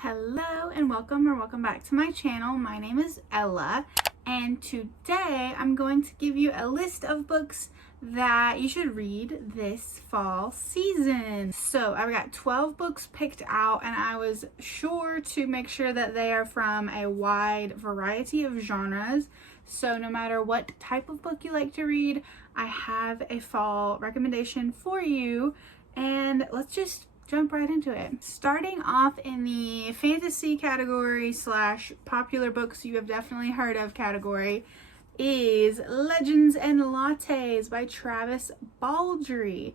Hello and welcome back to my channel. My name is Ella and today I'm going to give you a list of books that you should read this fall season. So I've got 12 books picked out and I was sure to make sure that they are from a wide variety of genres. So no matter what type of book you like to read, I have a fall recommendation for you, and let's just jump right into it. Starting off in the fantasy category slash popular books you have definitely heard of category is Legends and Lattes by Travis Baldree.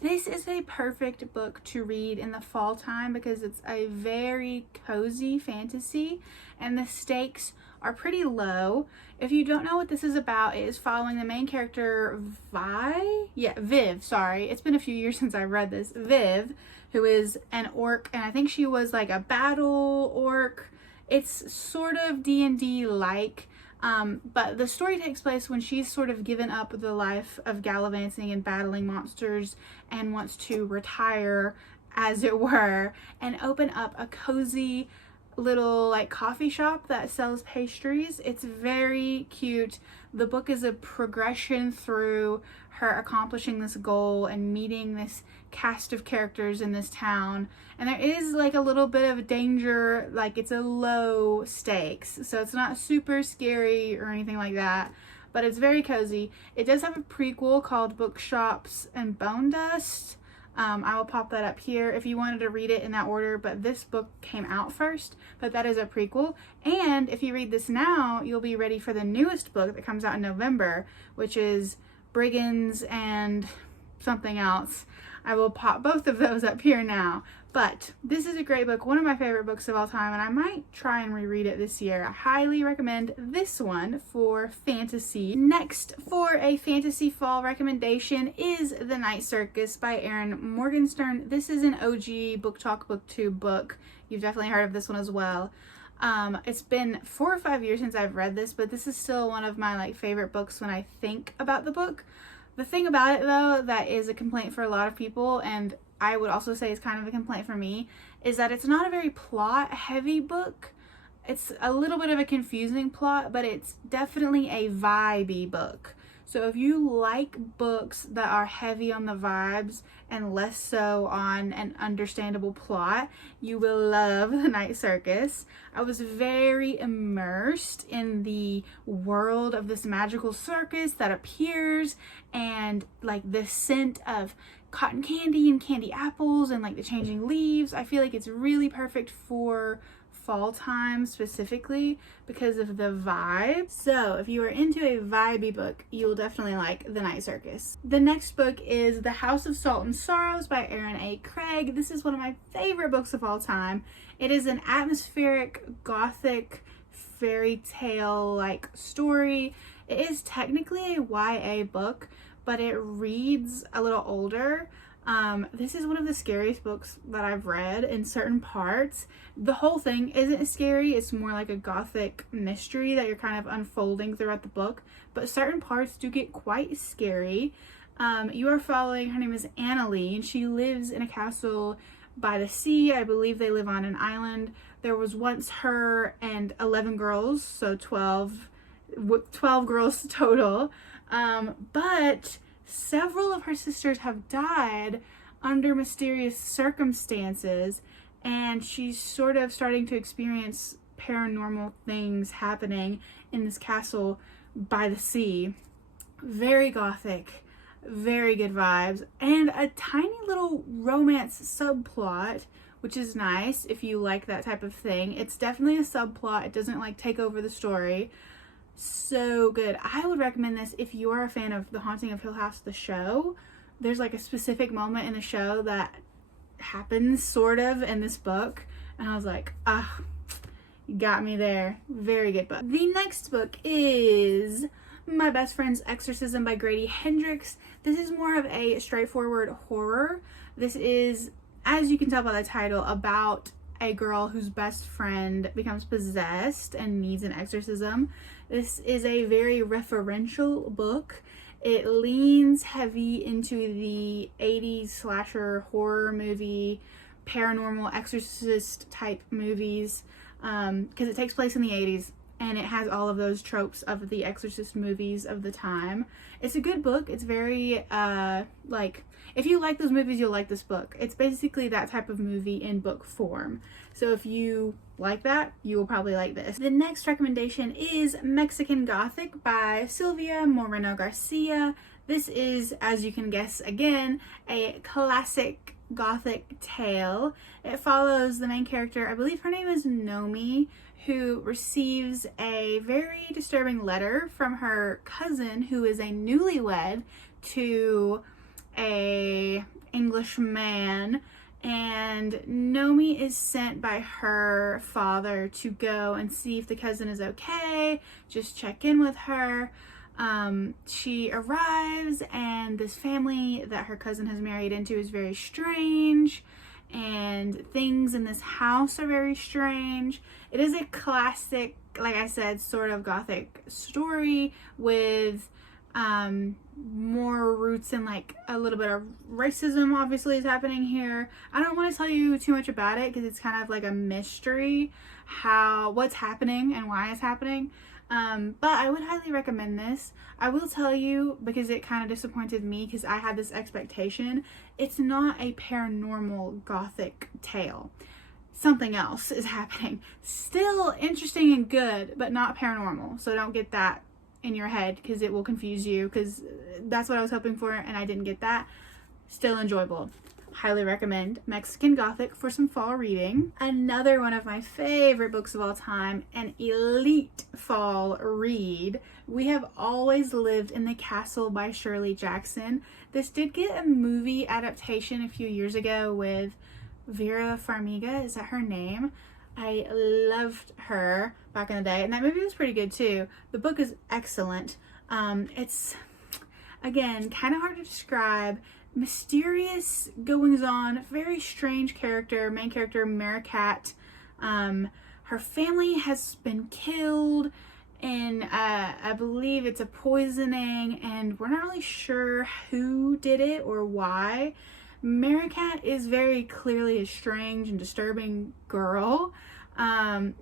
This is a perfect book to read in the fall time because it's a very cozy fantasy and the stakes are pretty low. If you don't know what this is about, it is following the main character Viv, sorry. It's been a few years since I read this. Viv, who is an orc, and I think she was like a battle orc. It's sort of D&D like, but the story takes place when she's sort of given up the life of gallivanting and battling monsters and wants to retire, as it were, and open up a cozy little like coffee shop that sells pastries. It's very cute. The book is a progression through her accomplishing this goal and meeting this cast of characters in this town, and there is like a little bit of danger, like it's a low stakes, so it's not super scary or anything like that, but it's very cozy. It does have a prequel called Bookshops and Bone Dust. I will pop that up here if you wanted to read it in that order, but this book came out first, but that is a prequel. And if you read this now, you'll be ready for the newest book that comes out in November, which is Brigands and something else. I will pop both of those up here now. But this is a great book, one of my favorite books of all time, and I might try and reread it this year. I highly recommend this one for fantasy. Next, for a fantasy fall recommendation is The Night Circus by Erin Morgenstern. This is an OG Book Talk BookTube book. You've definitely heard of this one as well. It's been 4 or 5 years since I've read this, but this is still one of my favorite books when I think about the book. The thing about it though that is a complaint for a lot of people, and I would also say is kind of a complaint for me, is that it's not a very plot heavy book. It's a little bit of a confusing plot, but it's definitely a vibey book. So if you like books that are heavy on the vibes and less so on an understandable plot, you will love The Night Circus. I was very immersed in the world of this magical circus that appears, and like the scent of cotton candy and candy apples and like the changing leaves. I feel like it's really perfect for fall time specifically because of the vibe. So if you are into a vibey book, you'll definitely like The Night Circus. The next book is The House of Salt and Sorrows by Aaron A. Craig. This is one of my favorite books of all time. It is an atmospheric gothic fairy tale like story. It is technically a YA book, but it reads a little older. This is one of the scariest books that I've read in certain parts. The whole thing isn't scary, it's more like a gothic mystery that you're kind of unfolding throughout the book, but certain parts do get quite scary. You are following, her name is Annalie, and she lives in a castle by the sea. I believe they live on an island. There was once her and 11 girls, so 12 girls total, but several of her sisters have died under mysterious circumstances, and she's sort of starting to experience paranormal things happening in this castle by the sea. Very gothic, very good vibes, and a tiny little romance subplot, which is nice if you like that type of thing. It's definitely a subplot. It doesn't like take over the story. So good. I would recommend this if you are a fan of The Haunting of Hill House, the show. There's like a specific moment in the show that happens sort of in this book, and I was like, you got me there. Very good book. The next book is My Best Friend's Exorcism by Grady Hendrix. This is more of a straightforward horror. This is, as you can tell by the title, about a girl whose best friend becomes possessed and needs an exorcism. This is a very referential book. It leans heavy into the 80s slasher horror movie paranormal exorcist type movies, because it takes place in the 80s and it has all of those tropes of the exorcist movies of the time. It's a good book. It's very like, if you like those movies, you'll like this book. It's basically that type of movie in book form. So if you like that, you will probably like this. The next recommendation is Mexican Gothic by Silvia Moreno Garcia. This is, as you can guess again, a classic Gothic tale. It follows the main character, I believe her name is Nomi, who receives a very disturbing letter from her cousin, who is a newlywed to a English man, and Nomi is sent by her father to go and see if the cousin is okay, just check in with her. She arrives, and this family that her cousin has married into is very strange, and things in this house are very strange. It is a classic, like I said, sort of Gothic story with more roots in like a little bit of racism obviously is happening here. I don't want to tell you too much about it because it's kind of like a mystery what's happening and why it's happening. But I would highly recommend this. I will tell you, because it kind of disappointed me because I had this expectation, it's not a paranormal Gothic tale. Something else is happening. Still interesting and good, but not paranormal. So don't get that in your head because it will confuse you, because that's what I was hoping for and I didn't get that. Still enjoyable. Highly recommend Mexican Gothic for some fall reading. Another one of my favorite books of all time, an elite fall read, We Have Always Lived in the Castle by Shirley Jackson. This did get a movie adaptation a few years ago with Vera Farmiga, is that her name? I loved her back in the day, and that movie was pretty good too. The book is excellent. It's, again, kind of hard to describe. Mysterious goings on, very strange character, main character Maricat. Her family has been killed, and I believe it's a poisoning, and we're not really sure who did it or why. Maricat is very clearly a strange and disturbing girl.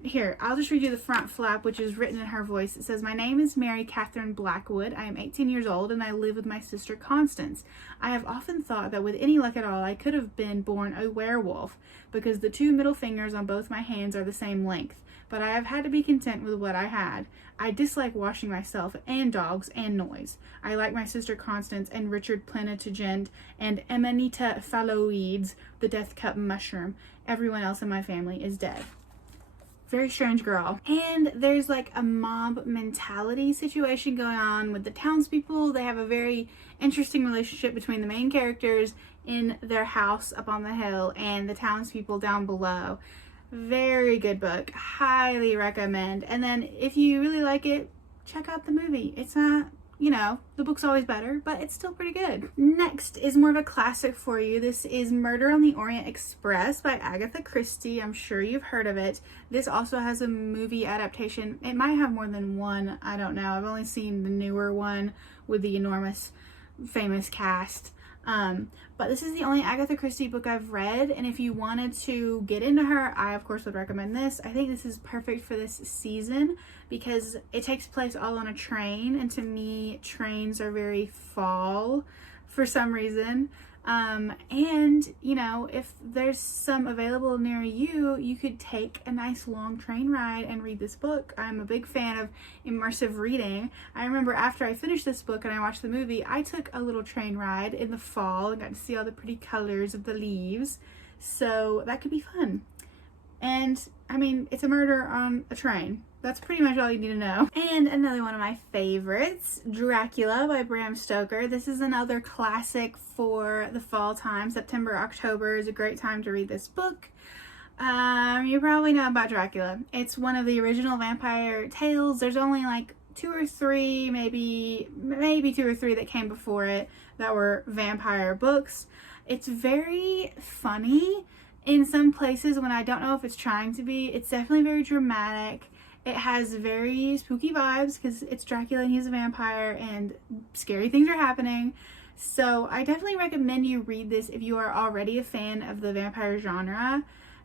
Here, I'll just read you the front flap, which is written in her voice. It says, "My name is Mary Catherine Blackwood. I am 18 years old and I live with my sister Constance. I have often thought that with any luck at all, I could have been born a werewolf because the two middle fingers on both my hands are the same length. But I have had to be content with what I had. I dislike washing myself and dogs and noise. I like my sister Constance and Richard Plantagenet and Amanita Phalloides, the death cup mushroom. Everyone else in my family is dead." Very strange girl. And there's like a mob mentality situation going on with the townspeople. They have a very interesting relationship between the main characters in their house up on the hill and the townspeople down below. Very good book. Highly recommend. And then if you really like it, check out the movie. It's not, the book's always better, but it's still pretty good. Next is more of a classic for you. This is Murder on the Orient Express by Agatha Christie. I'm sure you've heard of it. This also has a movie adaptation. It might have more than one. I don't know. I've only seen the newer one with the enormous famous cast. But this is the only Agatha Christie book I've read, and if you wanted to get into her, I of course would recommend this. I think this is perfect for this season because it takes place all on a train, and to me, trains are very fall for some reason. And if there's some available near you, you could take a nice long train ride and read this book. I'm a big fan of immersive reading. I remember after I finished this book and I watched the movie, I took a little train ride in the fall and got to see all the pretty colors of the leaves. So that could be fun. And I mean, it's a murder on a train. That's pretty much all you need to know. And another one of my favorites, Dracula by Bram Stoker. This is another classic for the fall time. September, October is a great time to read this book. You probably know about Dracula. It's one of the original vampire tales. There's only like two or three, maybe two or three that came before it that were vampire books. It's very funny in some places when I don't know if it's trying to be. It's definitely very dramatic. It has very spooky vibes because it's Dracula and he's a vampire and scary things are happening. So I definitely recommend you read this if you are already a fan of the vampire genre.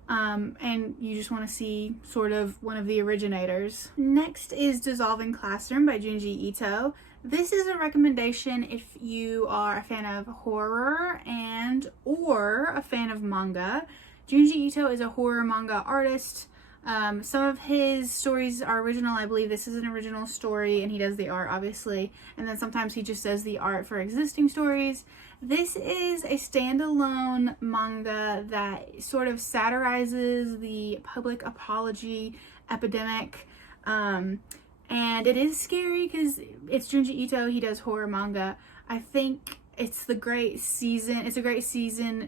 And you just want to see sort of one of the originators. Next is Dissolving Classroom by Junji Ito. This is a recommendation if you are a fan of horror and or a fan of manga. Junji Ito is a horror manga artist. Some of his stories are original. I believe this is an original story, and he does the art, obviously. And then sometimes he just does the art for existing stories. This is a standalone manga that sort of satirizes the public apology epidemic. And it is scary because it's Junji Ito. He does horror manga. I think it's a great season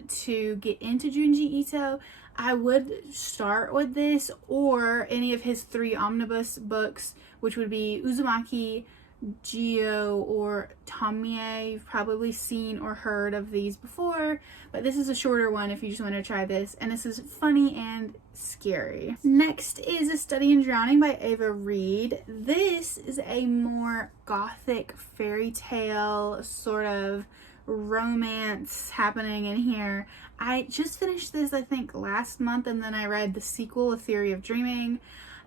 to get into Junji Ito. I would start with this or any of his 3 omnibus books, which would be Uzumaki, Geo, or Tomie. You've probably seen or heard of these before, but this is a shorter one if you just want to try this, and this is funny and scary. Next is A Study in Drowning by Ava Reed. This is a more gothic fairy tale sort of romance happening in here. I just finished this, I think, last month, and then I read the sequel, A Theory of Dreaming.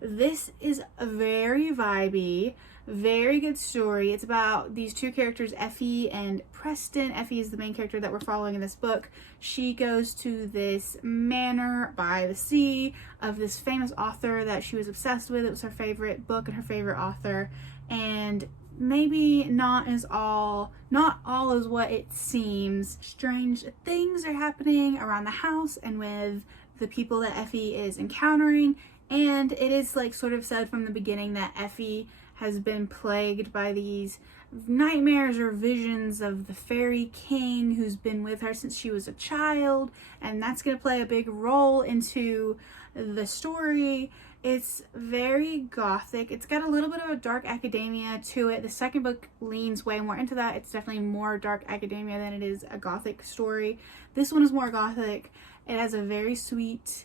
This is a very vibey, very good story. It's about these 2 characters, Effie and Preston. Effie is the main character that we're following in this book. She goes to this manor by the sea of this famous author that she was obsessed with. It was her favorite book and her favorite author, and maybe not all is what it seems. Strange things are happening around the house and with the people that Effie is encountering, and it is like sort of said from the beginning that Effie has been plagued by these nightmares or visions of the fairy king who's been with her since she was a child, and that's going to play a big role into the story. It's very gothic. It's got a little bit of a dark academia to it. The second book leans way more into that. It's definitely more dark academia than it is a gothic story. This one is more gothic. It has a very sweet,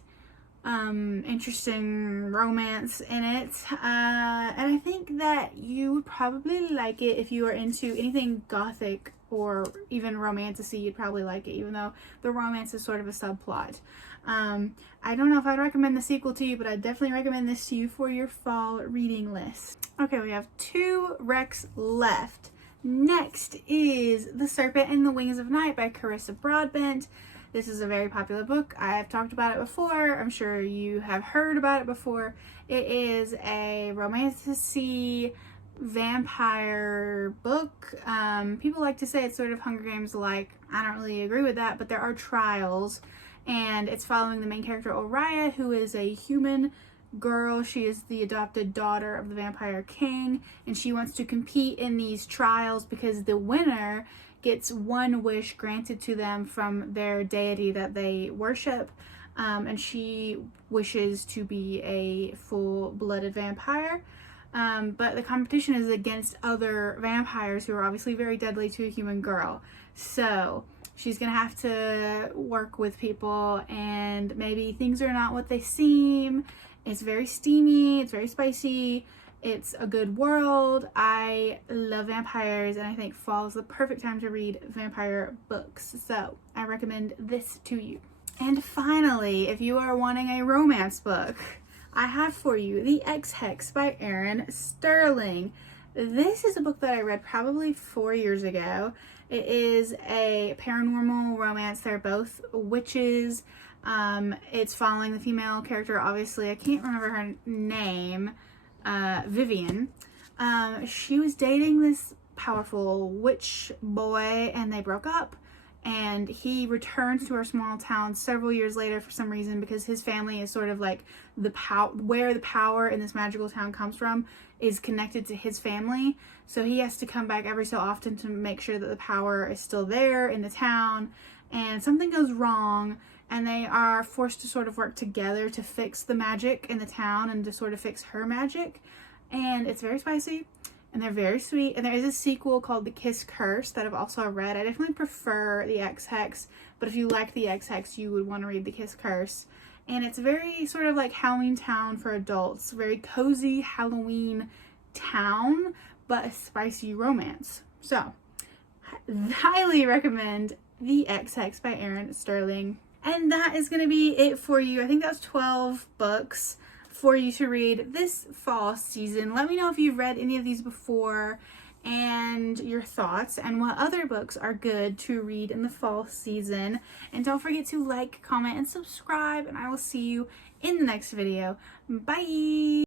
interesting romance in it. And I think that you would probably like it if you are into anything gothic or even romantasy. You'd probably like it, even though the romance is sort of a subplot. I don't know if I'd recommend the sequel to you, but I definitely recommend this to you for your fall reading list. Okay, we have 2 recs left. Next is The Serpent and the Wings of Night by Carissa Broadbent. This is a very popular book. I have talked about it before. I'm sure you have heard about it before. It is a romantasy vampire book. People like to say it's sort of Hunger Games like. I don't really agree with that, but there are trials, and it's following the main character Oriah, who is a human girl. She is the adopted daughter of the vampire king, and she wants to compete in these trials because the winner gets 1 wish granted to them from their deity that they worship, and she wishes to be a full-blooded vampire. But the competition is against other vampires who are obviously very deadly to a human girl. So she's gonna have to work with people, and maybe things are not what they seem. It's very steamy, it's very spicy, it's a good world. I love vampires, and I think fall is the perfect time to read vampire books. So I recommend this to you. And finally, if you are wanting a romance book, I have for you The Ex-Hex by Erin Sterling. This is a book that I read probably 4 years ago. It is a paranormal romance. They're both witches. It's following the female character, obviously. I can't remember her name. Vivian. She was dating this powerful witch boy, and they broke up. And he returns to our small town several years later for some reason, because his family is sort of like where the power in this magical town comes from is connected to his family. So he has to come back every so often to make sure that the power is still there in the town. And something goes wrong, and they are forced to sort of work together to fix the magic in the town and to sort of fix her magic. And it's very spicy, and they're very sweet. And there is a sequel called The Kiss Curse that I've also read. I definitely prefer The Ex-Hex, but if you like The Ex-Hex, you would want to read The Kiss Curse. And it's very sort of like Halloween Town for adults. Very cozy Halloween town, but a spicy romance. So highly recommend The XX by Erin Sterling. And that is going to be it for you. I think that's 12 books for you to read this fall season. Let me know if you've read any of these before and your thoughts and what other books are good to read in the fall season. And don't forget to like, comment, and subscribe, and I will see you in the next video. Bye!